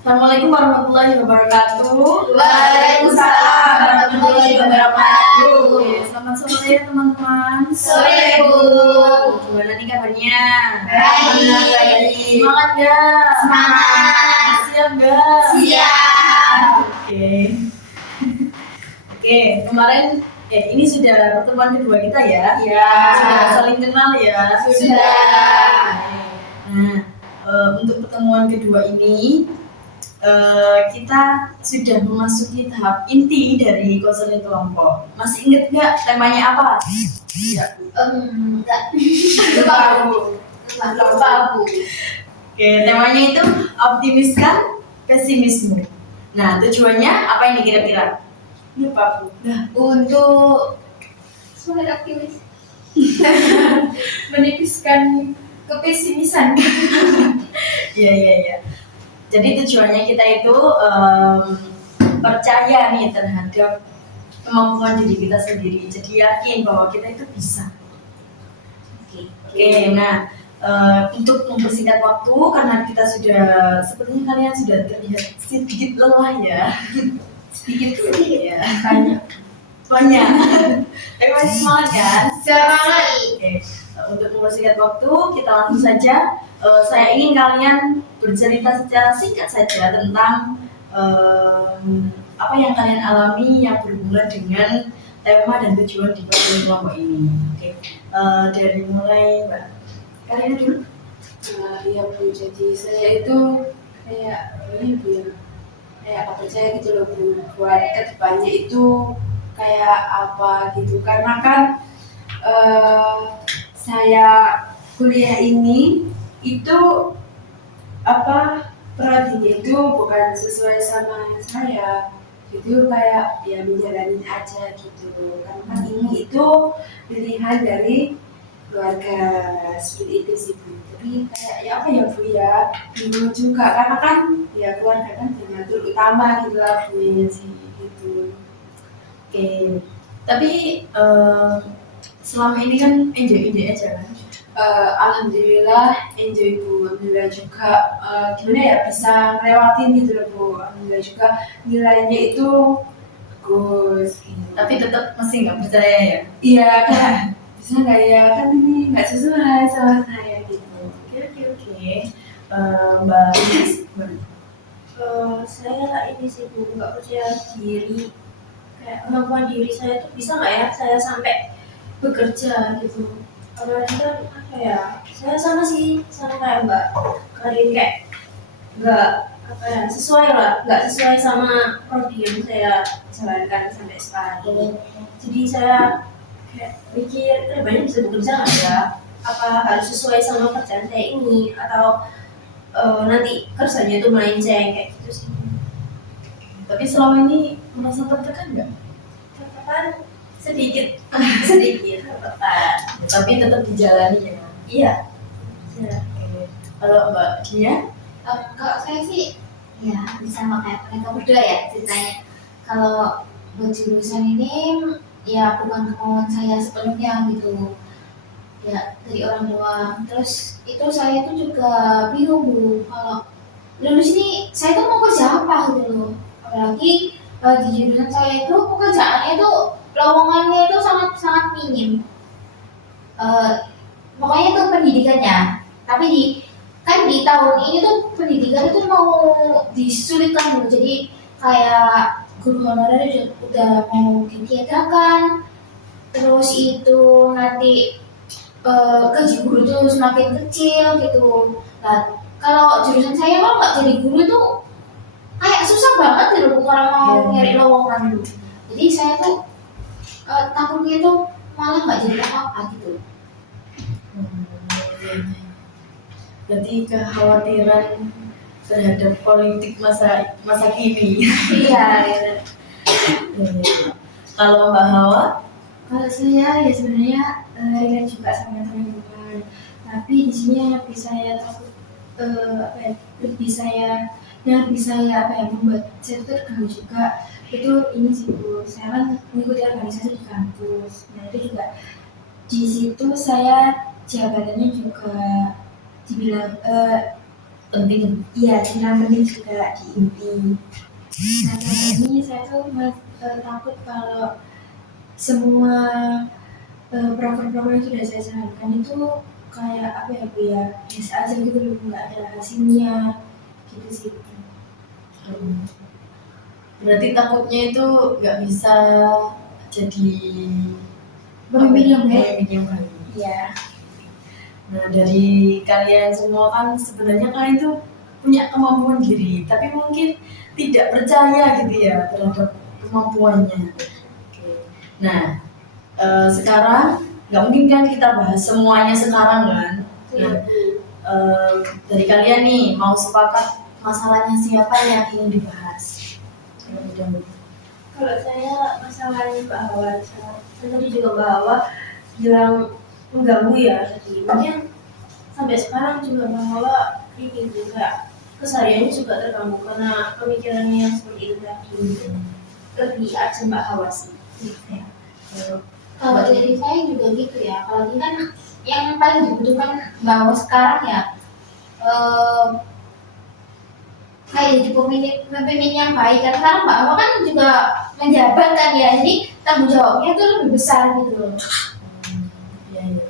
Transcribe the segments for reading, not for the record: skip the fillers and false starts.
Assalamualaikum warahmatullahi wabarakatuh. Waalaikumsalam warahmatullahi wabarakatuh. Oke, selamat sore teman-teman. Sore, Bu. Gimana nih kabarnya? Baik. Semangat gak? Semangat. Siap gak? Siap. Oke. Oke, kemarin ini sudah pertemuan kedua kita ya. Ya. Sudah saling kenal ya. Sudah. Nah, untuk pertemuan kedua ini kita sudah memasuki tahap inti dari konseling kelompok. Masih ingat nggak temanya apa? Ya. Enggak. Lupa, Bu. Lupa, Bu. Oke, temanya itu optimiskan pesimisme. Nah, tujuannya apa ini kira-kira? Lupa, Bu. Nah, Untuk semangat optimis. Menipiskan kepesimisan. iya. Jadi tujuannya kita itu percaya nih terhadap kemampuan diri kita sendiri. Jadi yakin bahwa kita itu bisa. Oke, nah untuk mempersingkat waktu karena kita sudah sepertinya kalian sudah terlihat sedikit lelah ya. sedikit ya. Banyak. Tapi masih semangat kan? Semangat. Oke, untuk mempersingkat waktu kita langsung saja. Saya ingin kalian bercerita secara singkat saja tentang apa yang kalian alami yang berhubungan dengan tema dan tujuan di balik kelompok ini. Oke, dari mulai Mbak Karina dulu. Iya Bu, jadi saya itu kayak ini Bu ya, kayak apa percaya gitu loh Bu, buat kedepannya itu kayak apa gitu, karena kan saya kuliah ini itu apa prodinya itu bukan sesuai sama saya, itu kayak ya menjalanin aja gitu, karena kan ini itu pilihan dari keluarga seperti itu sih Bu. Tapi kayak ya apa ya Bu ya, bingung juga karena kan ya keluarga kan donatur utama gitu lah Bu ya sih gitu. Oke, tapi selama ini kan enjoy aja kan? Alhamdulillah enjoy Bu, alhamdulillah juga gimana ya bisa ngelewatin gitu loh Bu, alhamdulillah juga nilainya itu bagus gitu. Tapi tetap masih nggak percaya ya? Iya kan, bisa nggak ya, kan ini nggak sesuai sama saya gitu. Oke. Mbak Lilis, gimana? Saya ini sih Bu, nggak percaya diri, kayak kemampuan diri saya tuh bisa nggak ya saya sampai bekerja gitu. Apalagi kan apa ya, saya sama kayak Mbak Karin, kayak nggak apa ya sesuai lah, nggak sesuai sama prodi yang saya jalankan sampai sekarang. Jadi saya kayak mikir kedepannya bisa bekerja nggak ya, apa harus sesuai sama kerjaan saya ini, atau nanti kerjanya itu melenceng kayak gitu sih. Tapi selama ini merasa tertekan nggak? Tertekan sedikit tertekan. Tapi tetap dijalani ya? Iya. Oke. Kalau Mbak Dia? Kalau saya sih ya sama kayak mereka berdua ya ceritanya. Kalau buat jurusan ini ya bukan kemauan saya sepenuhnya gitu. Ya dari orang tua. Terus itu saya tuh juga bingung Bu, kalau lulus ini saya tuh mau kerja apa gitu loh. Apalagi di jurusan saya itu pekerjaannya itu lowongannya itu sangat minim. Pokoknya itu pendidikannya. Tapi di tahun ini tuh pendidikan itu mau disulitkan loh. Jadi kayak guru honorer udah mau ditiadakan. Terus itu nanti gaji guru itu semakin kecil gitu. Nah, kalau jurusan saya kalau nggak jadi guru itu kayak susah banget gitu kalau mau nyari lowongan gitu. Jadi saya tuh takutnya tuh malah nggak jadi apa-apa gitu. Berarti kekhawatiran terhadap politik masa kini. Iya. Kalau Mbak Hawa? Kalau saya ya sebenarnya relate juga sama teman-teman. Tapi di sini yang lebih saya takut yang bisa saya membuat saya terganggu juga itu ini sih Bu, saya kan mengikuti organisasi di kampus. Nah itu juga di situ saya jabatannya juga dibilang penting. Iya, jenjang penting juga di inti. Nah, karena ini saya tuh takut kalau semua program-program yang sudah saya jalankan itu kayak apa ya Bu ya, biasa aja gitu loh, nggak ada hasilnya gitu sih. Berarti takutnya itu nggak bisa jadi Pemimpin yang baik. pemimpin yang baik. Iya. Nah, dari kalian semua kan sebenarnya kalian itu punya kemampuan diri, tapi mungkin tidak percaya gitu ya terhadap kemampuannya. Oke. Nah, sekarang nggak mungkin kan kita bahas semuanya sekarang kan. Nah, dari kalian nih mau sepakat masalahnya siapa yang ingin dibahas? Terlebih dahulu. Kalau saya masalahnya bahwa tadi juga bahwa bilang mengganggu ya, jadi mungkin sampai sekarang juga bahwa ini juga kesehariannya juga terganggu karena pemikirannya yang seperti itu tadi. Lebih aja Mbak Hawa sih. Ya. Kalau dari saya juga gitu ya. Kalau ini kan yang paling dibutuhkan bahwa sekarang ya kayak jadi pemimpin yang baik. Karena sekarang Mbak Hawa kan juga menjabat kan ya, jadi tanggung jawabnya itu lebih besar gitu loh. Iya, iya.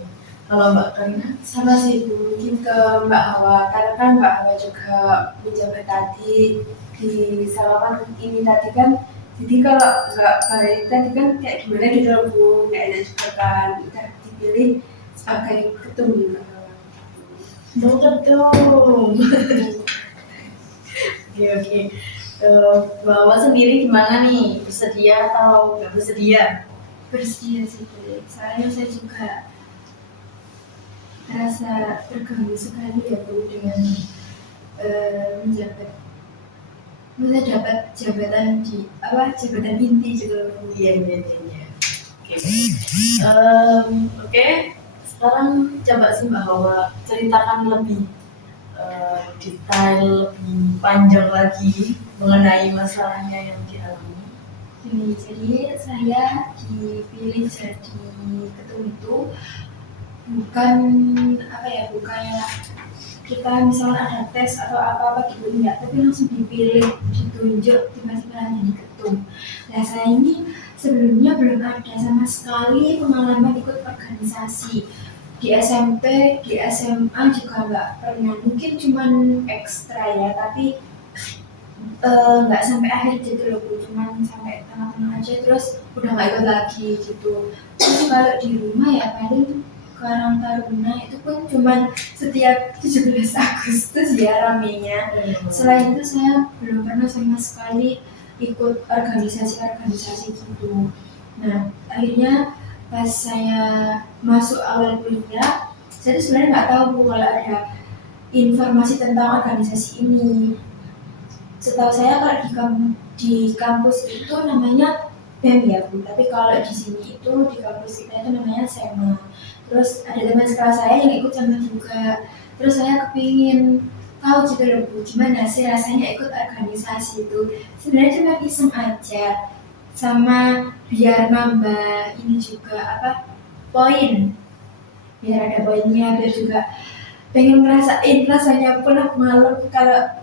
Kalau Mbak Karina? Sama sih Bu, mungkin ke Mbak Hawa, karena kan Mbak Hawa juga menjabat tadi di Salaman ini tadi kan, jadi kalau nggak baik tadi kan kayak gimana gitu loh Bu, nggak enak juga kan, udah dipilih sebagai ketum nih Mbak Hawa. Dong ketum. Oke. Mbak Hawa sendiri gimana nih? Bersedia atau nggak bersedia? Bersedia sih Bu, soalnya saya juga merasa terganggu sekali ya Bu dengan menjabat, maksudnya dapat jabatan di jabatan inti gitu. Iya. Oke. Sekarang coba sih Mbak Hawa ceritakan lebih detail, lebih panjang lagi mengenai masalahnya yang dialami. Jadi saya dipilih jadi ketum itu bukan bukan kita misalnya ada tes atau apa gitu enggak, tapi langsung dipilih, ditunjuk tiba-tiba jadi ketum. Nah, saya ini sebelumnya belum ada sama sekali pengalaman ikut organisasi di SMP, di SMA juga nggak pernah, mungkin cuman ekstra ya, tapi nggak sampai akhir gitu loh Bu, cuman sampai tengah-tengah aja terus udah nggak ikut lagi gitu. Terus kalau di rumah ya paling Karang Taruna itu pun cuman setiap 17 Agustus ya ramenya. Selain itu saya belum pernah sama sekali ikut organisasi-organisasi gitu. Nah, akhirnya pas saya masuk awal kuliah, saya tuh sebenarnya nggak tahu Bu kalau ada informasi tentang organisasi ini. Setahu saya kalau di kampus itu namanya BEM ya Bu, tapi kalau di sini itu di kampus kita itu namanya SEMA. Terus ada teman sekelas saya yang ikut sama juga. Terus saya kepingin tahu juga loh Bu, gimana sih rasanya ikut organisasi itu. Sebenarnya cuma iseng aja, sama biar nambah ini juga poin, biar ada poinnya, biar juga pengen ngerasain rasanya pulang malam kalau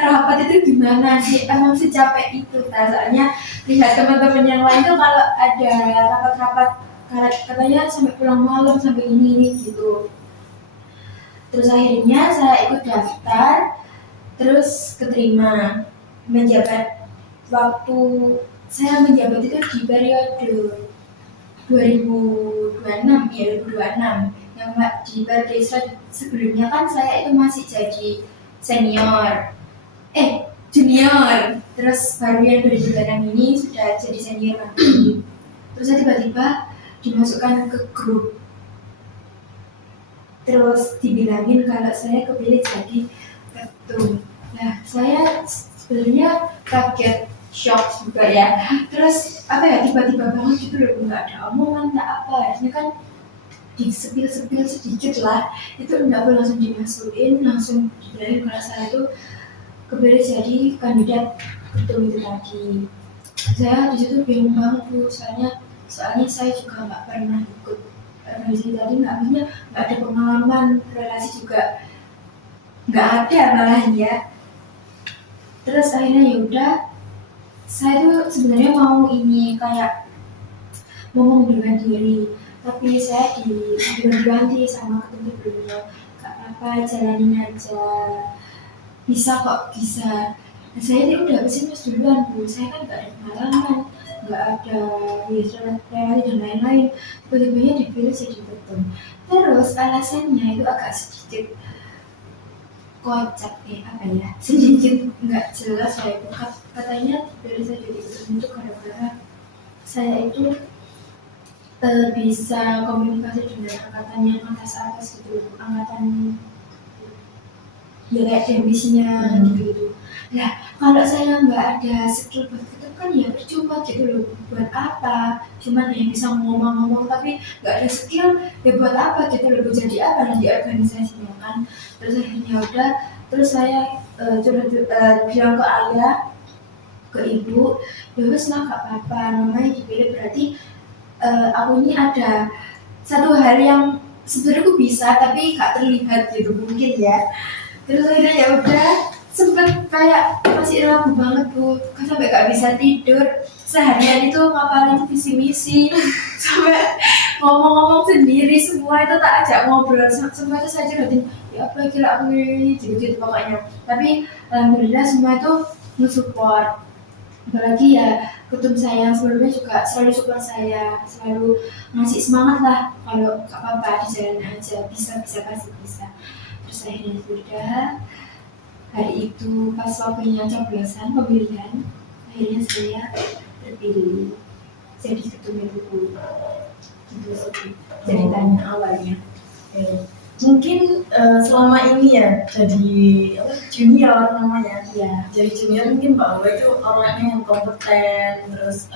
rapat itu gimana sih, emang secapek itu rasanya. Lihat teman-teman yang lain tuh kalau ada rapat-rapat katanya sampai pulang malam sampai ini gitu. Terus akhirnya saya ikut daftar, terus keterima menjabat. Waktu saya menjabat itu di periode 2026 ya, 2026 yang di periode sebelumnya kan saya itu masih jadi junior, terus baru yang 2026 ini sudah jadi senior lagi. Terus saya tiba-tiba dimasukkan ke grup, terus dibilangin kalau saya kepilih jadi ketum. Nah, saya sebenarnya kaget, shock juga ya. Terus tiba-tiba banget gitu loh, nggak ada omongan, nggak apa, harusnya kan disepil-sepil sedikit lah. Itu nggak boleh langsung dimasukin, langsung dibilangin kalau saya itu kepilih jadi kandidat ketum itu tadi. Saya di situ bingung banget Bu, soalnya saya juga nggak pernah ikut organisasi tadi, nggak ada pengalaman relasi juga nggak ada malah ya. Terus akhirnya ya udah, saya tuh sebenarnya mau ini kayak mau mengundurkan diri, tapi saya diwanti sama ketum beliau, gak apa jalanin aja, bisa kok bisa. Nah, saya ini udah pesimis duluan Bu, saya kan gak ada pengalaman, gak ada relasi dan lain-lain, tiba-tiba dipilih jadi ketum. Terus alasannya itu agak sedikit kocak apa ya, sedikit nggak jelas. Saya itu katanya dari saya jadi ketum itu gara-gara saya itu bisa komunikasi dengan angkatan yang atas gitu, angkatan ya kayak demisnya gitu. Nah kalau saya nggak ada skill buat ketum kan ya percuma gitu loh, buat apa? Cuman yang bisa ngomong-ngomong tapi nggak ada skill, ya buat apa gitu loh, jadi apa nanti organisasinya kan. Terus akhirnya udah, terus saya bilang ke ayah, ke ibu, ya wes lah gak apa-apa, namanya dipilih berarti aku ini ada satu hal yang sebenarnya aku bisa tapi gak terlihat gitu mungkin ya. Terus akhirnya ya udah, sempet kayak masih ragu banget Bu, kan sampai gak bisa tidur seharian itu ngapalin visi misi sampai ngomong-ngomong sendiri, semua itu tak ajak ngobrol, semua itu saya curhatin ya apa kira aku ini gitu pokoknya. Tapi alhamdulillah semua itu mensupport, apalagi ya ketum saya yang sebelumnya juga selalu support saya, selalu ngasih semangat lah kalau gak apa-apa dijalanin aja, bisa pasti bisa. Terus akhirnya sudah hari itu pas waktunya coblosan pemilihan, akhirnya saya terpilih jadi ketum itu. Itu sih ceritanya awalnya. Mungkin selama ini ya jadi junior namanya. Ya. Jadi junior mungkin Mbak Awa itu orangnya yang kompeten, terus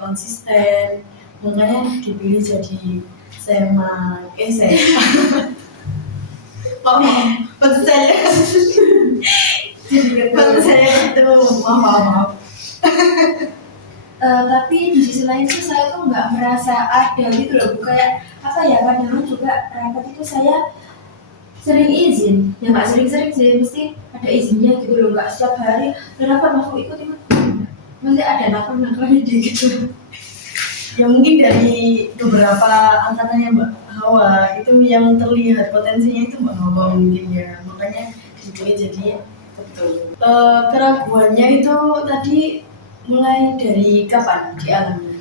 konsisten, makanya dipilih jadi SMA. Maksud saya itu maaf. Tapi di sisi lain tuh saya tuh nggak merasa ada gitu loh, kayak apa ya, kadang juga rapat itu saya sering izin, ya nggak sering-sering sih, mesti ada izinnya gitu loh, nggak setiap hari rapat masuk ikut, mesti ada nakal-nakalnya gitu. Ya mungkin dari beberapa angkatannya Mbak Hawa itu yang terlihat potensinya itu Mbak Hawa mungkin ya, makanya dipilih jadi ketum. Keraguannya itu tadi mulai dari kapan dialami?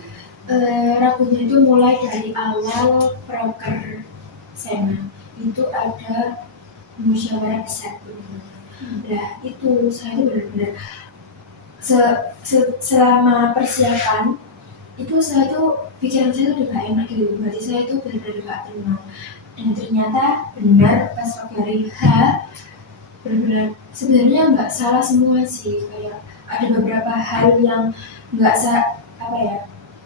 Ragunya itu mulai dari awal proker SEMA itu ada musyawarah besar. Nah itu saya itu benar-benar selama persiapan itu saya tuh pikiran saya tuh udah gak enak gitu, berarti saya tuh benar-benar gak tenang. Dan ternyata benar pas pagi hari H, benar-benar sebenarnya nggak salah semua sih, kayak ada beberapa hal yang nggak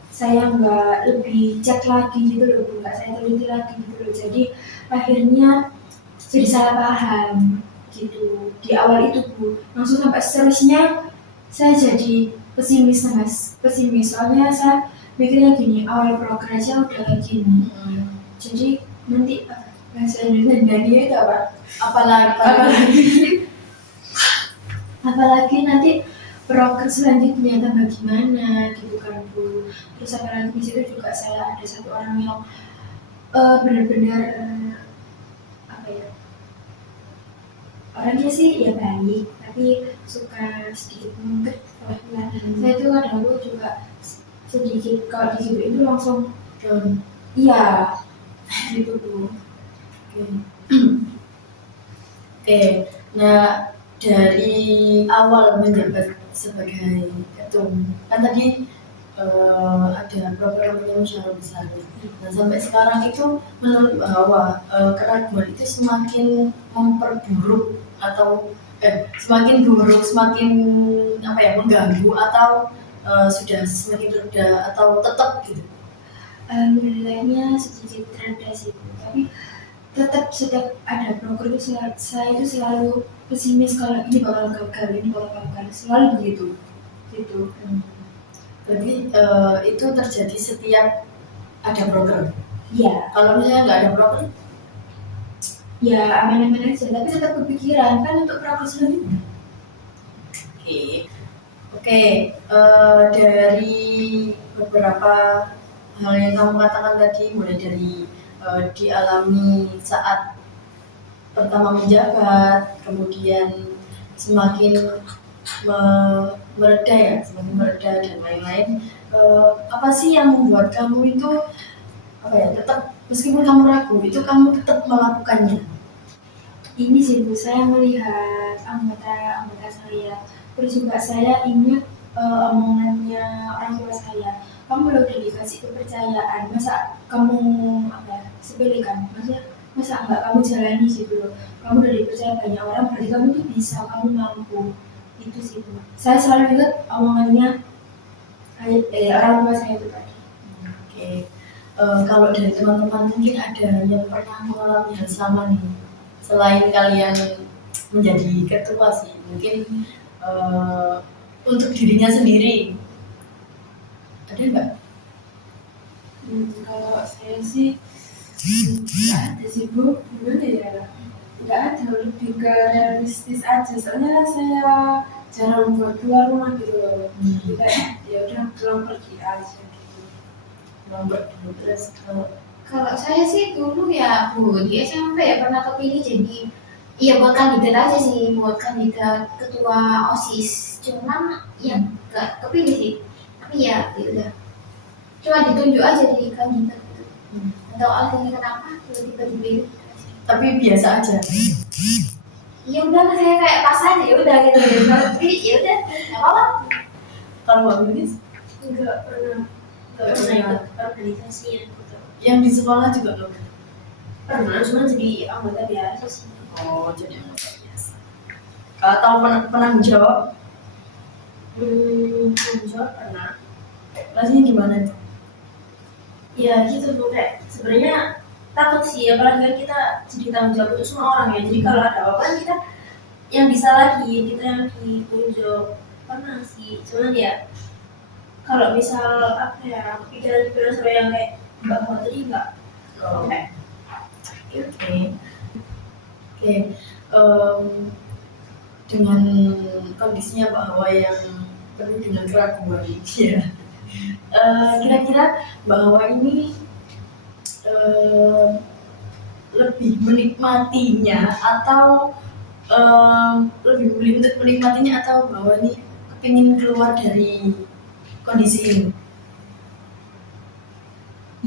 saya nggak lebih cek lagi gitu loh, nggak saya teliti lagi gitu loh, jadi akhirnya jadi salah paham gitu di awal itu Bu, langsung sampai seterusnya saya jadi pesimis, soalnya saya mikirnya gini, awal progresnya udah kayak gini, jadi nanti bahasa Indonesia itu apa? Apalagi nanti progres selanjutnya tambah gimana gitu kan Bu. Terus apalagi di situ juga saya ada satu orang yang benar-benar orangnya sih ya baik, tapi suka sedikit mengget. Saya itu kadang juga sedikit kalau di situ itu langsung iya gitu Bu. Oke. Nah dari awal menjabat sebagai ketum kan tadi ada program musyawarah besar. Nah sampai sekarang itu menurut bahwa keraguan itu semakin memperburuk atau semakin buruk, semakin mengganggu, atau sudah semakin reda atau tetap gitu? Alhamdulillahnya sedikit reda sih Bu, tapi tetap setiap ada program itu saya itu selalu pesimis kalau ini bakal gagal, selalu begitu gitu. Berarti itu terjadi setiap ada program? Iya. Kalau misalnya nggak ada program? ya aman-aman aja, tapi tetap kepikiran kan untuk progres selanjutnya. Oke, oke. Dari beberapa hal yang kamu katakan tadi, mulai dari dialami saat pertama menjabat, kemudian semakin mereda ya, semakin mereda dan lain-lain. Apa sih yang membuat kamu itu apa ya, tetap meskipun kamu ragu itu kamu tetap melakukannya? Ini sih Bu, saya melihat anggota saya, terus juga saya ingat omongannya orang tua saya, kamu udah dikasih kepercayaan, masa kamu apa ya, sepelekan, masa enggak kamu jalani sih dulu, kamu udah dipercaya banyak orang, berarti kamu tuh bisa, kamu mampu. Itu sih Bu, saya selalu ingat omongannya orang tua saya itu tadi. Oke. Kalau dari teman-teman mungkin ada yang pernah mengalami hal sama nih, selain kalian menjadi ketua sih, mungkin untuk dirinya sendiri ada nggak? Kalau saya sih nggak ada sih Bu, gimana ya? Nggak ada, lebih ke realistis aja. Soalnya saya jarang buat keluar rumah gitu loh. Jadi kayak ya udah pulang pergi aja gitu. Nomor dulu terus Kalau saya sih dulu ya Bu, di SMP ya pernah kepilih jadi, iya buat kandidat aja sih, buat kandidat ketua OSIS. Cuman ya nggak kepilih sih. Tapi ya udah. Cuma ditunjuk aja jadi kandidat gitu. Atau alasannya kenapa tiba-tiba dipilih gitu aja. tapi biasa aja. Ya udah lah, saya kayak pas aja ya udah gitu. Kalau kepilih ya udah, nggak apa-apa. Kalau Mbak Yunis Nggak pernah ikut organisasi yang gitu. yang di sekolah juga belum? Pernah, cuma jadi anggota biasa sih. Oh, jadi anggota biasa. Atau penanggung jawab? Tanggung jawab pernah. Rasanya gimana itu? Ya gitu tuh, kayak sebenarnya takut sih, apalagi kan kita jadi tanggung jawab untuk semua orang ya. Jadi kalau ada apa-apa kan kita yang bisa lagi, kita yang ditunjuk. Pernah sih, cuman ya kalau misal apa ya, pikiran-pikiran saya yang kayak Mbak Muhammad tadi nggak oke. Oke. Oke. Dengan kondisinya bahwa yang penuh dengan keraguan ya. Kira-kira bahwa ini lebih menikmatinya atau lebih memilih untuk menikmatinya atau bahwa ini kepingin keluar dari kondisi ini?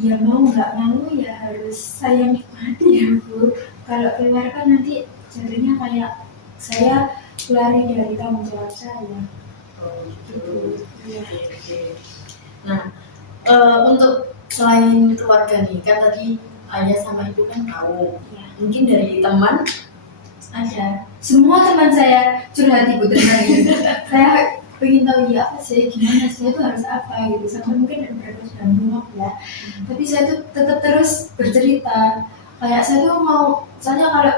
Ya mau nggak mau ya harus saya nikmati ya Bu. Kalau keluar kan nanti jadinya kayak saya lari dari tanggung jawab saya. Oh, Gitu. Iya. Oke. Nah, untuk selain keluarga nih, kan tadi ayah sama ibu kan tahu. Iya. Mungkin dari teman Ada. Semua teman saya curhat ibu tentang ini. Saya pengen tahu ya apa sih, gimana saya tuh harus apa gitu. Sampai mungkin ada beberapa sudah menolak ya. Tapi saya tuh tetap terus bercerita. Kayak saya tuh mau, soalnya kalau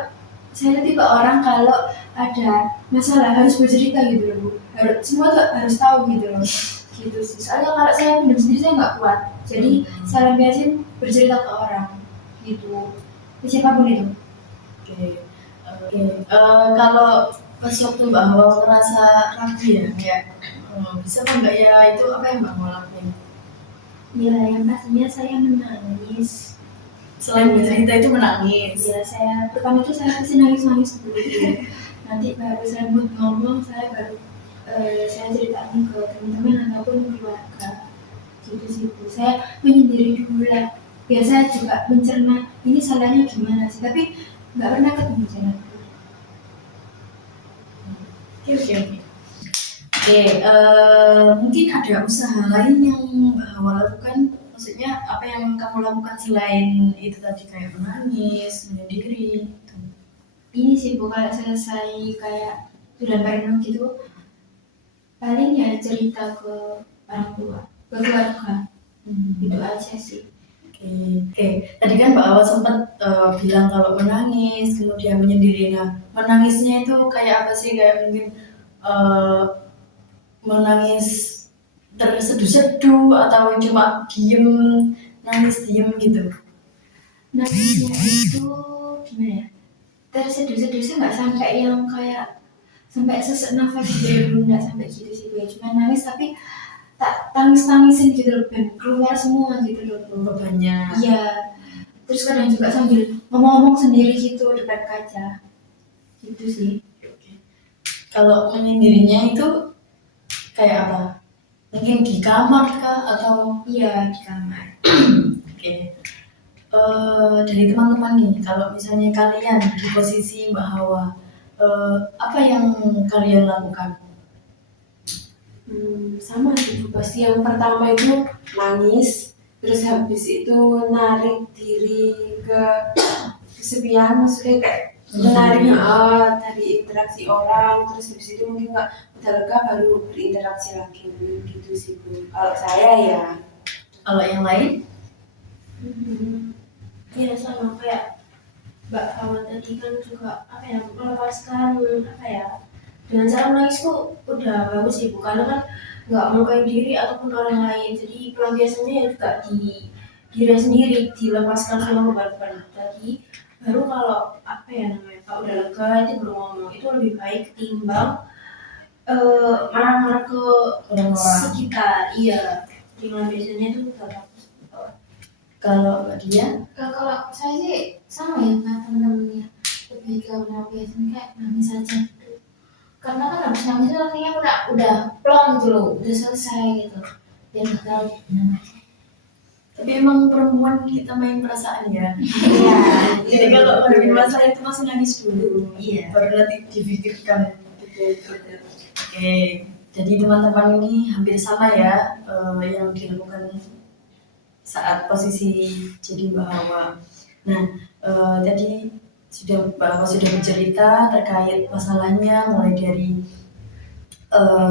saya tipe orang kalau ada masalah harus bercerita gitu loh Bu. Harus semua tuh harus tahu gitu loh. Gitu sih. Soalnya kalau saya pendam sendiri saya nggak kuat. Jadi saya biasin bercerita ke orang gitu. Ke siapapun itu. Oke. Kalau pas waktu Mbak Hawa merasa ragu ya, kayak bisa apa enggak ya, itu apa yang Mbak Hawa lakuin? Ya yang pastinya saya menangis. Selain bercerita itu menangis. Ya saya pertama itu saya pasti nangis dulu. Nanti baru saya mood ngomong, saya baru saya ceritain ke teman-teman ataupun keluarga. Gitu sih Bu. Saya menyendiri dulu lah. Biasa juga mencerna ini salahnya gimana sih, tapi nggak pernah ketemu jalan. Oke. Mungkin ada usaha lain yang Mbak Hawa lakukan. Maksudnya apa yang kamu lakukan selain itu tadi, kayak menangis, menyendiri? Gitu. Ini sih Bu, kalau selesai kayak sudah penuh gitu, paling ya cerita ke orang tua, ke keluarga. Itu aja sih. Oke. Tadi kan Mbak Hawa sempat bilang kalau menangis, kemudian menyendiri. Nah, menangisnya itu kayak apa sih? Kayak mungkin menangis terseduh-seduh atau cuma diem, nangis diem gitu? Nangisnya itu gimana ya? terseduh-seduh sih nggak sampai yang kayak sampai sesak nafas gitu, nggak sampai gitu sih gue, cuma nangis tapi tak tangis-tangisin gitu loh, ben keluar semua gitu loh. Bebannya. Iya, terus kadang juga sambil ngomong-ngomong sendiri gitu depan kaca gitu sih. Kalau menyendirinya itu kayak apa? Mungkin di kamar kah atau Iya, di kamar. oke. Dari teman-teman nih, kalau misalnya kalian di posisi Mbak Hawa, apa yang kalian lakukan? Sama sih Bu. Pasti yang pertama itu nangis, terus habis itu narik diri ke kesepian, maksudnya kayak menarik dari interaksi orang, terus habis itu mungkin nggak udah lega baru berinteraksi lagi gitu sih Bu. Kalau saya ya. Kalau yang lain? Iya sama kayak Mbak Hawa tadi kan juga apa ya, melepaskan apa ya, dengan cara menangis kok udah bagus sih Bu, karena kan nggak melukai diri ataupun orang lain, jadi pelampiasannya ya juga di diri sendiri, dilepaskan sama beban-beban tadi, baru kalau apa ya namanya, kalau udah lega itu baru ngomong, itu lebih baik ketimbang marah-marah ke Orang-orang. sekitar. Iya, dengan biasanya itu tetap. Kalau Mbak Dia? Kalau saya sih sama ya kayak temen-temennya, lebih ke melampiaskan kayak nangis aja gitu. Karena kan habis nangis itu rasanya udah plong gitu loh, udah selesai gitu. Biar nggak terlalu benar. Tapi emang perempuan kita main perasaan ya. Iya. Jadi kalau ngadepin masalah itu masih nangis dulu. Iya. Baru nanti dipikirkan. Betul. Oke. Jadi teman-teman ini hampir sama ya yang dilakukan saat posisi jadi Mbak Hawa. Nah, tadi Mbak Hawa sudah bercerita terkait masalahnya, mulai dari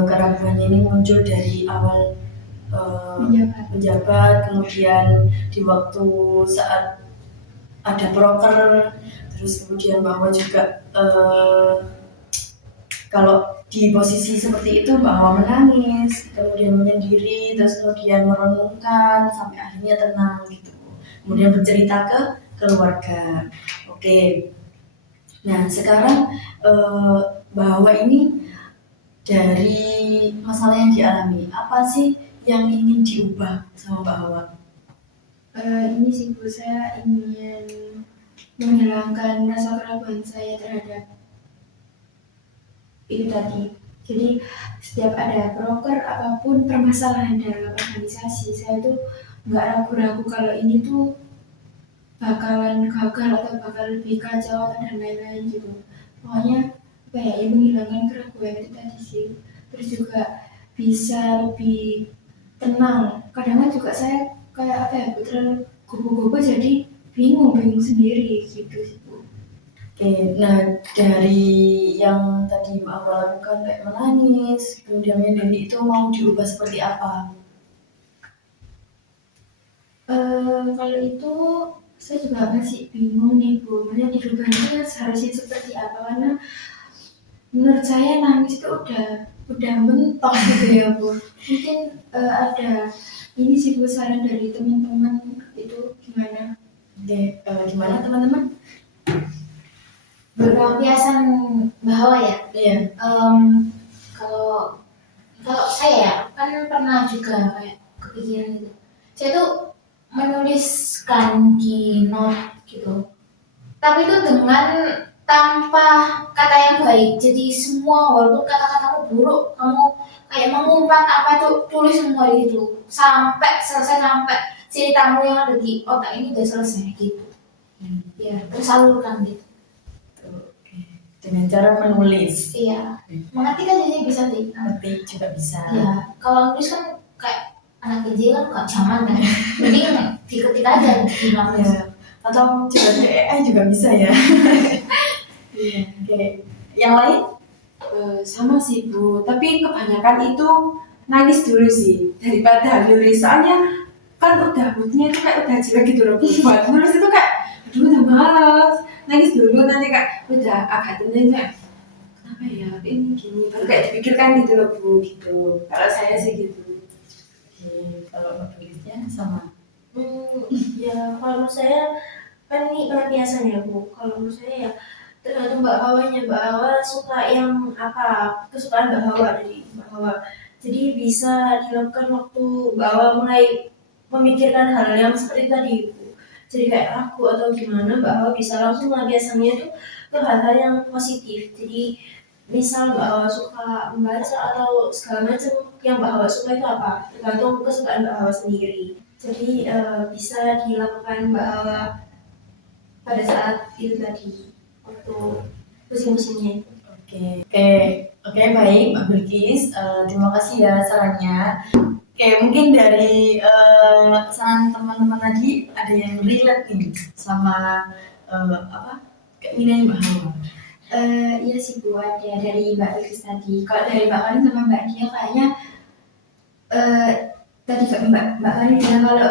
keraguannya ini muncul dari awal menjabat, kemudian di waktu saat ada proker, terus kemudian Mbak Hawa juga kalau di posisi seperti itu Mbak Hawa menangis, kemudian menyendiri, terus kemudian merenungkan sampai akhirnya tenang gitu. Kemudian bercerita ke keluarga. Oke. Nah sekarang Mbak Hawa ini dari masalah yang dialami, apa sih yang ingin diubah sama Mbak Hawa? Ini sih Bu, saya ingin menghilangkan rasa keraguan saya terhadap itu tadi. Jadi setiap ada broker apapun permasalahan dalam organisasi, saya tuh nggak ragu-ragu kalau ini tuh bakalan gagal atau bakal lebih kacau dan lain-lain gitu. Pokoknya apa ya, menghilangkan keraguan itu tadi sih. Terus juga bisa lebih tenang. Kadang juga saya kayak apa ya, terlalu gobo-gobo jadi bingung sendiri gitu sih Bu. Oke, nah dari yang tadi Mbak Hawa lakukan kayak menangis, kemudian menyendiri itu mau diubah seperti apa? Kalau itu saya juga masih bingung nih Bu, maksudnya dirubahnya seharusnya seperti apa, karena menurut saya nangis itu udah mentok gitu ya Bu. Mungkin ada ini sih Bu, saran dari teman-teman itu gimana? Oke, gimana teman-teman? Pelampiasan bahwa ya. Iya. Kalau saya ya, kan pernah juga kayak kepikiran gitu. Saya tuh menuliskan di note gitu. Tapi itu dengan tanpa kata yang baik. Jadi semua walaupun kata-katamu buruk, kamu kayak mengumpat apa itu tulis semua di situ. Sampai selesai, sampai ceritamu yang ada di otak ini udah selesai gitu. Ya, terus salurkan gitu. Dengan cara menulis. Iya. Mengerti kan jadi bisa sih. Ngerti juga bisa. Iya. Kalau nulis kan kayak anak kecil kan nggak zaman kan. Mending diketik aja di belakang. Ya. Atau juga AI juga bisa ya. Iya. Oke. Yang lain? Sama sih Bu, tapi kebanyakan itu nangis dulu sih daripada nulis, soalnya kan udah moodnya itu kayak udah jelek gitu loh Bu. Buat nulis itu kayak aduh udah malas, nangis dulu nanti kayak udah agak tenang kayak kenapa ya ini gini, baru kayak dipikirkan gitu loh Bu gitu. Kalau saya sih gitu. Oke. Kalau menulisnya sama. Ya kalau menurut saya kan ini pelampiasan ya Bu. Kalau menurut saya ya tergantung Mbak Hawanya. Mbak Hawa suka yang apa, kesukaan Mbak Hawa dari Mbak Hawa. Jadi bisa dilakukan waktu Mbak Hawa mulai memikirkan hal yang seperti tadi. Jadi kayak ragu atau gimana, Mbak Hawa bisa langsung melampiaskannya itu ke hal-hal yang positif. Jadi misal Mbak Hawa suka membaca atau segala macam yang Mbak Hawa suka itu apa, tergantung kesukaan Mbak Hawa sendiri. Jadi bisa dilakukan Mbak Hawa pada saat itu tadi, waktu pusing-pusingnya itu. Oke, baik Mbak Bilkis. Terima kasih ya sarannya. Oke, mungkin dari saran teman-teman tadi ada yang relate nih sama keinginan Mbak Hawa. Iya sih Bu, ada dari Mbak Bilkis tadi. Kalau dari Mbak Karin sama Mbak Dia kayaknya tadi Mbak Karin bilang kalau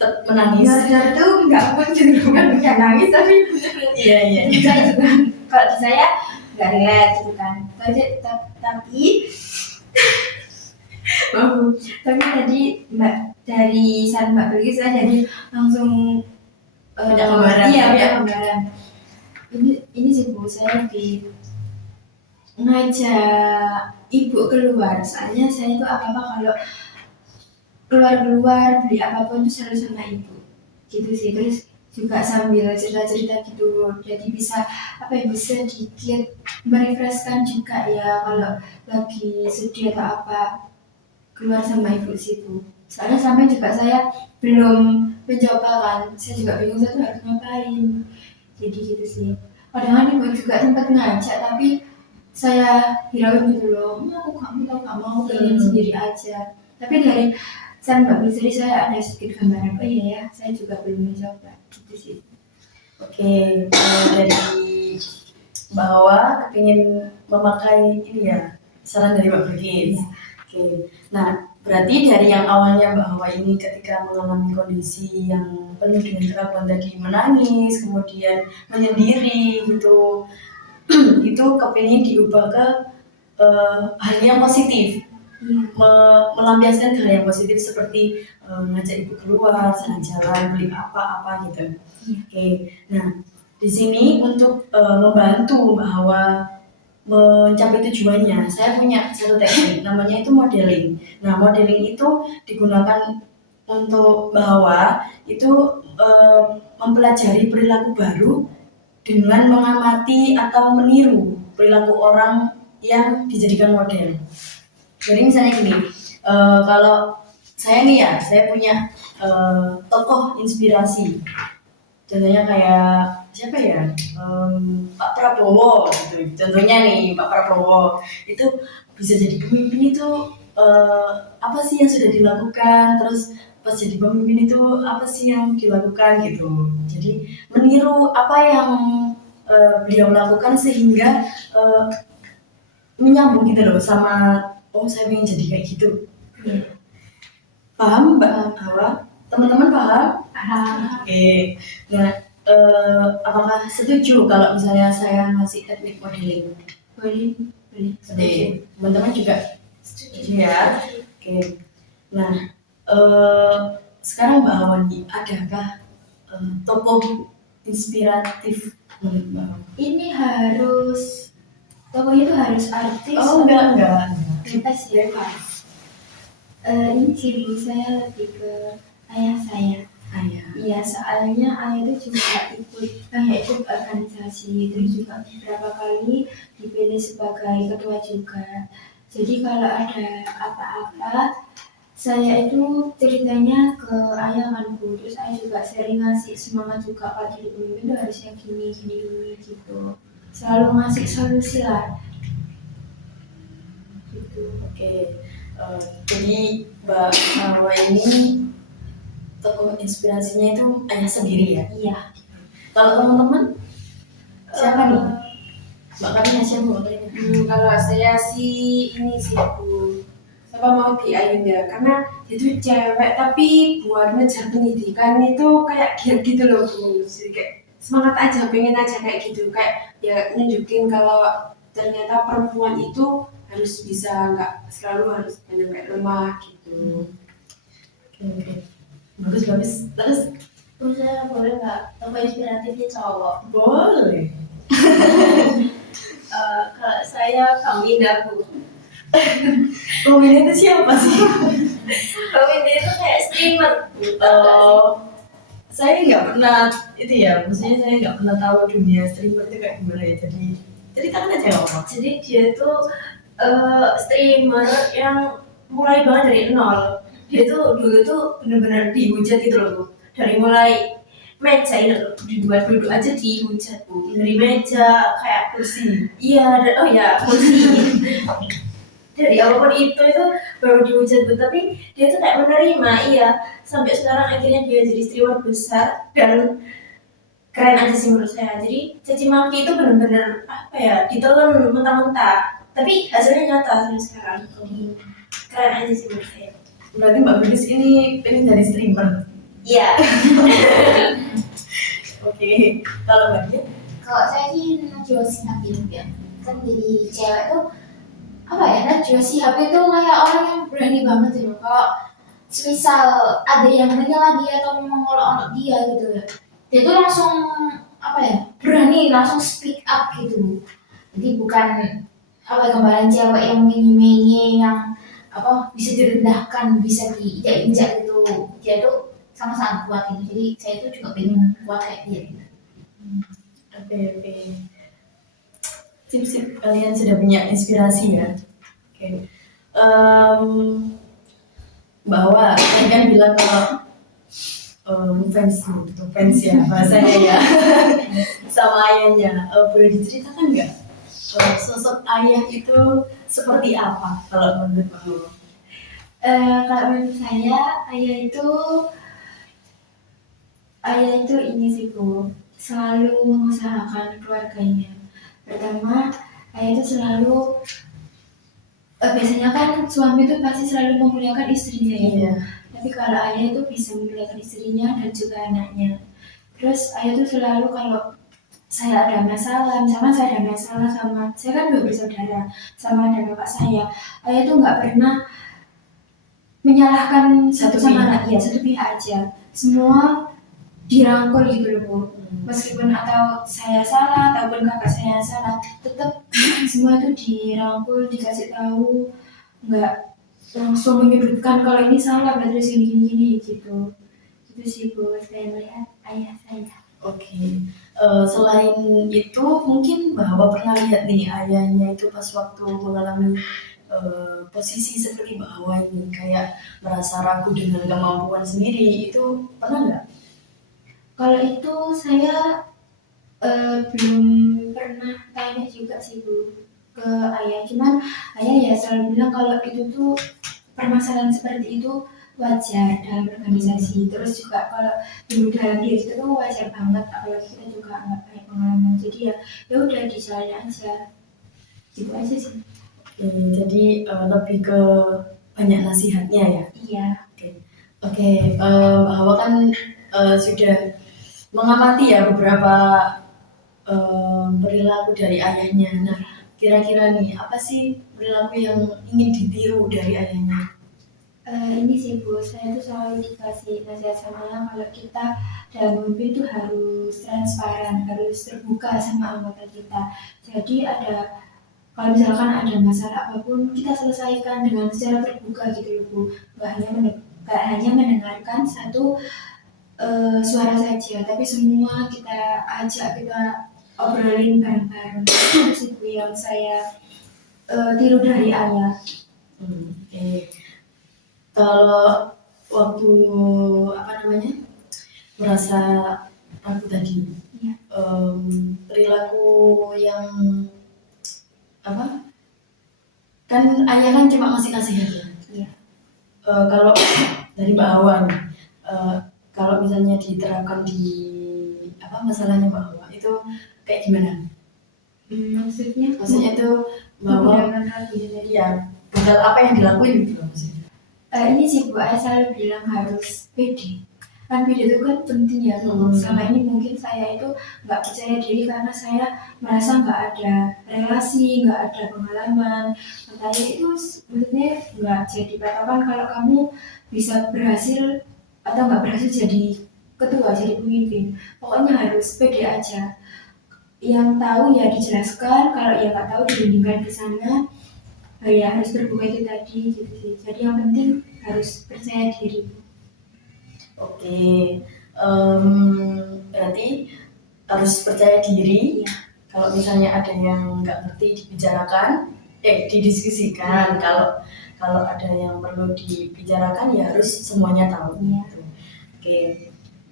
Menangis. benar tuh nggak bukan nangis tapi Iya. saya juga kalau di saya nggak relate gitu kan. Tapi tadi Mbak dari saran Mbak Bilkis saya jadi langsung Punya gambaran. Iya, punya gambaran. Ini sih Bu, saya lebih ngajak ibu keluar. Soalnya saya itu apa-apa kalau keluar beli apapun itu selalu sama ibu. Gitu sih. Terus juga sambil cerita-cerita gitu. Jadi bisa bisa sedikit merefreshkan juga ya kalau lagi sedih atau apa, keluar sama ibu situ. Soalnya sampai juga saya belum mencoba kan, saya juga bingung saya tuh harus ngapain. Jadi gitu sih. Kadang ibu juga sempat ngajak tapi saya hirauin gitu loh, aku gak mau pengen sendiri aja. Tapi dari saran Mbak Bilkis saya ada sedikit gambaran, oh iya ya, saya juga belum mencoba gitu sih. Oke, dari Mbak Hawa kepingin memakai ini ya, saran dari Mbak Bilkis. Oke, nah berarti dari yang awalnya Mbak Hawa ini ketika mengalami kondisi yang penuh dengan keraguan tadi, menangis, kemudian menyendiri gitu, itu kepingin diubah ke hal yang positif. Melampiaskan ke hal yang positif seperti ngajak ibu keluar, jalan-jalan, beli apa-apa gitu. Oke, nah di sini untuk membantu Mbak Hawa mencapai tujuannya, saya punya satu teknik namanya itu modeling. Nah, modeling itu digunakan untuk Mbak Hawa itu mempelajari perilaku baru dengan mengamati atau meniru perilaku orang yang dijadikan model. Jadi misalnya gini, kalau saya nih ya, saya punya tokoh inspirasi. Contohnya kayak siapa ya? Pak Prabowo gitu. Contohnya nih Pak Prabowo itu bisa jadi pemimpin itu apa sih yang sudah dilakukan, terus pas jadi pemimpin itu apa sih yang dilakukan gitu. Jadi meniru apa yang beliau lakukan sehingga menyambung gitu loh sama saya pengen jadi kayak gitu. Paham Mbak Hawa? Teman-teman paham? Oke. Nah, apakah setuju kalau misalnya saya ngasih teknik modeling? Boleh. Oke. Teman-teman juga setuju ya? Oke. Nah, sekarang Mbak Hawa nih, adakah tokoh inspiratif menurut Mbak Hawa? Ini harus tokohnya itu harus artis. Oh enggak. Bebas ya Pak. Ini sih Bu, saya lebih ke ayah saya. Iya, soalnya ayah itu juga ikut organisasi, terus juga beberapa kali dipilih sebagai ketua juga. Jadi kalau ada apa-apa, saya itu ceritanya ke ayah kan Bu, terus ayah juga sering ngasih semangat juga kalau jadi pemimpin itu harusnya gini gitu. Selalu ngasih solusi lah. Gitu. Oke. Jadi Mbak Hawa ini tokoh inspirasinya itu ayah sendiri ya? Iya. Kalau teman-teman siapa nih? Mbak Karina siapa? Kalau saya sih ini sih Bu, siapa mau di Ayunda karena itu cewek tapi buat ngejar pendidikan itu kayak giat gitu loh Bu. Jadi kayak semangat aja, pengen aja kayak gitu, kayak ya nunjukin kalau ternyata perempuan itu harus bisa, nggak selalu harus kayak lemah gitu. Oke. Bagus. Terus Terus saya boleh nggak tokoh inspiratifnya cowok? boleh. Kalau saya Kaminda Bu. Pemimpin itu siapa sih? Kaminda itu kayak streamer. Oh, saya nggak pernah itu ya, maksudnya saya nggak pernah tahu dunia streamer itu kayak gimana ya. Jadi ceritakan aja nggak apa-apa. Jadi dia tuh streamer yang mulai banget dari nol. Dia tuh dulu tuh bener-bener dihujat gitu loh Bu. Dari mulai meja ini loh, dibuat duduk aja dihujat Bu. Dari meja kayak Kursi. iya, oh ya kursi. Dari apapun itu baru dihujat Bu. Tapi dia tuh kayak menerima, iya. Sampai sekarang akhirnya dia jadi streamer besar dan keren aja sih menurut saya. Jadi caci maki itu bener-bener apa ya, ditelan mentah-mentah. Tapi hasilnya nyata sampai sekarang. Keren aja sih menurut saya. Berarti Mbak Belis ini pengen jadi streamer. Iya. Oke, kalau Mbak Dia? Kalau saya sih Najwa Shihab ya. Kan jadi cewek tuh apa ya, Najwa Shihab itu kayak orang yang berani banget gitu. Kalau semisal ada yang menyela dia atau mengolok-olok dia gitu ya, dia tuh langsung apa ya, berani langsung speak up gitu. Jadi bukan apa gambaran cewek yang menye-menye, yang apa bisa direndahkan, bisa diinjak-injak gitu. Dia tuh sangat-sangat kuat gitu. Jadi saya itu juga pengen kuat kayak dia gitu. Oke. Sip, kalian sudah punya inspirasi ya. Oke. Bahwa saya kan bilang kalau fans ya bahasanya ya sama ayahnya. Boleh diceritakan nggak sosok ayah itu seperti apa kalau menurut Mbak Nurul? Kalau menurut saya ayah itu ini sih Bu, selalu mengusahakan keluarganya. Pertama, ayah itu selalu biasanya kan suami itu pasti selalu memuliakan istrinya ya. Iya. Tapi kalau ayah itu bisa memuliakan istrinya dan juga anaknya. Terus ayah itu selalu kalau saya ada masalah, misalkan saya ada masalah sama, saya kan 2 bersaudara, sama ada bapak saya. Ayah itu nggak pernah menyalahkan satu sama lain, ya satu pihak aja. Semua dirangkul gitu loh Bu. Meskipun atau saya salah ataupun kakak saya salah, tetap semua itu dirangkul, dikasih tahu, nggak langsung menyudutkan kalau ini salah berarti gini gitu. Itu sih Bu, saya melihat ayah saya. Oke. Selain itu mungkin bahwa pernah lihat nih ayahnya itu pas waktu mengalami posisi seperti bahwa ini kayak merasa ragu dengan kemampuan sendiri, itu pernah nggak? Kalau itu saya belum pernah tanya juga sih Bu ke ayah, cuman ayah ya selalu bilang kalau itu tuh permasalahan seperti itu wajar dalam organisasi. Terus juga kalau dulu dalam diri itu tuh wajar banget, apalagi kita juga nggak banyak pengalaman. Jadi ya udah dijalanin aja, gitu aja sih. Jadi lebih ke banyak nasihatnya ya. Iya. Oke, bahwa kan sudah mengamati ya beberapa perilaku dari ayahnya. Nah, kira-kira nih apa sih perilaku yang ingin ditiru dari ayahnya? Ini sih Bu, saya tuh selalu dikasih nasihat sama ayah kalau kita dalam memimpin tuh harus transparan, harus terbuka sama anggota kita. Jadi kalau misalkan ada masalah apapun, kita selesaikan dengan secara terbuka gitu loh Bu. Nggak hanya mendengarkan satu suara saja, tapi semua kita ajak, kita obrolin bareng-bareng. Itu sih Bu yang saya tiru dari ayah. Oke. Kalau waktu merasa ragu tadi, Iya. perilaku yang kan ayah kan cuma masih nasihat ya. Iya. Kalau dari Mbak Hawa nih, kalau misalnya diterapkan di masalahnya Mbak Hawa itu kayak gimana? Maksudnya itu bahwa ya bakal apa yang dilakuin gitu maksudnya. Ini sih Bu, saya selalu bilang harus pede. Kan pede itu kan penting ya Bu. Selama ini mungkin saya itu nggak percaya diri karena saya merasa nggak ada relasi, nggak ada pengalaman. Makanya itu sebenarnya nggak jadi patokan kalau kamu bisa berhasil atau nggak berhasil jadi ketua, jadi pemimpin. Pokoknya harus pede aja. yang tahu ya dijelaskan, kalau yang nggak tahu dibimbingkan ke sana. Ya harus terbuka itu tadi gitu sih. Jadi yang penting harus percaya diri. Oke, berarti harus percaya diri. Kalau misalnya ada yang nggak ngerti dibicarakan, didiskusikan. Kalau ada yang perlu dibicarakan ya harus semuanya tahu. Gitu. Oke,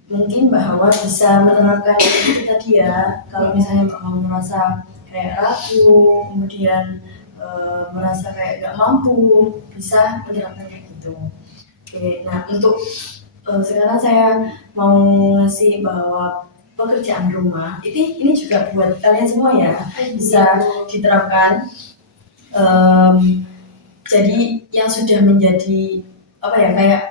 mungkin Mbak Hawa bisa menerapkan itu tadi ya. Kalau misalnya Mbak Hawa merasa kayak ragu, kemudian merasa kayak nggak mampu, bisa menerapkan kayak gitu. Oke, nah untuk sekarang saya mau ngasih bahwa pekerjaan rumah ini juga buat kalian semua ya, bisa diterapkan. Jadi yang sudah menjadi apa ya, kayak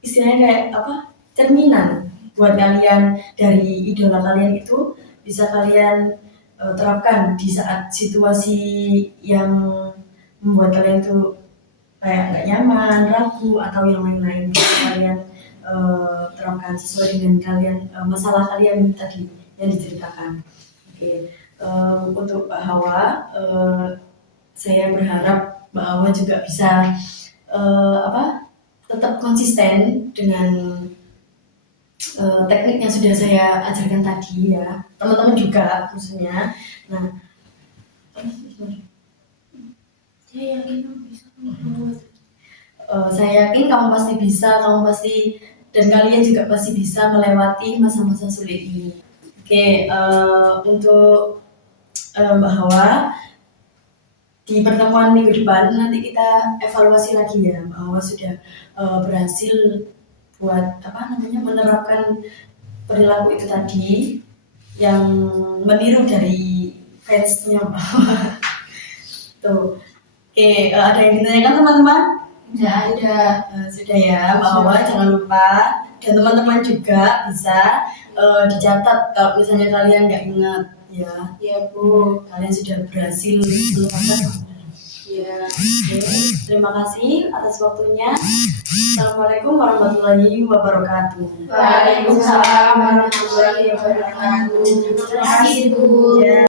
istilahnya kayak apa, cerminan buat kalian dari idola kalian itu bisa kalian terapkan di saat situasi yang membuat kalian tuh kayak nggak nyaman, ragu atau yang lain-lain. Bisa kalian terapkan sesuai dengan kalian masalah kalian tadi yang diceritakan. Oke, untuk Mbak Hawa, saya berharap Mbak Hawa juga bisa tetap konsisten dengan teknik yang sudah saya ajarkan tadi ya, teman-teman juga khususnya. Nah, Saya yakin kamu bisa. saya yakin kamu pasti bisa, dan kalian juga pasti bisa melewati masa-masa sulit ini. Oke, untuk Mbak Hawa, di pertemuan minggu depan nanti kita evaluasi lagi ya, Mbak Hawa sudah berhasil buat menerapkan perilaku itu tadi yang meniru dari fansnya Mbak Hawa. Tuh, oke, ada yang ditanyakan teman-teman? Sudah ya, Mbak Hawa jangan lupa, dan teman-teman juga bisa dicatat kalau misalnya kalian nggak ingat ya. Ya Bu. Kalian sudah berhasil melupakan. Ya. Oke, terima kasih atas waktunya. Assalamualaikum warahmatullahi wabarakatuh. Waalaikumsalam warahmatullahi wabarakatuh. Terima kasih Bu. Ya.